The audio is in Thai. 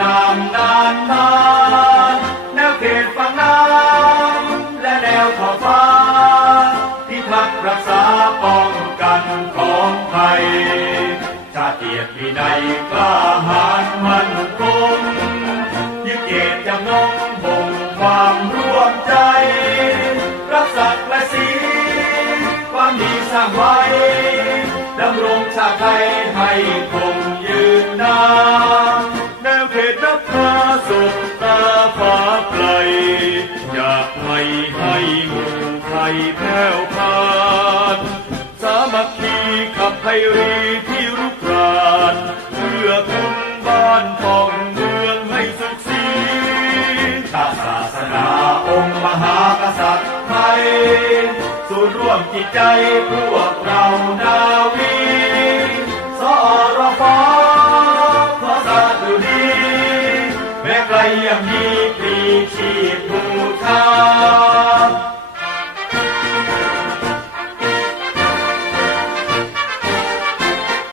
นามนานนานแนวเขตฝั่งน้ำและแนวขอบฟ้าพิทักษ์รักษาป้องกันของไทยชาติเกียรติวินัยกล้าหาญมั่นคงยึดเกียรติจำนงบ่งความร่วมใจ รักศักดิ์และศรีความดีสร้างไว้ดำรงชาติไทยากไม่ให้หมู่ไทยแผ่วพานสามัคคีขับไพรีที่รุกรานเพื่อคุณบ้านป้องเมืองให้สุขสีชาศาสนาองค์มหากษัตริย์ไทยส่วนร่วมจิตใจพวกเรานาวีสอรฟ้าขอสาธุดีแม้ไกลยังมีปรีชีพบูชา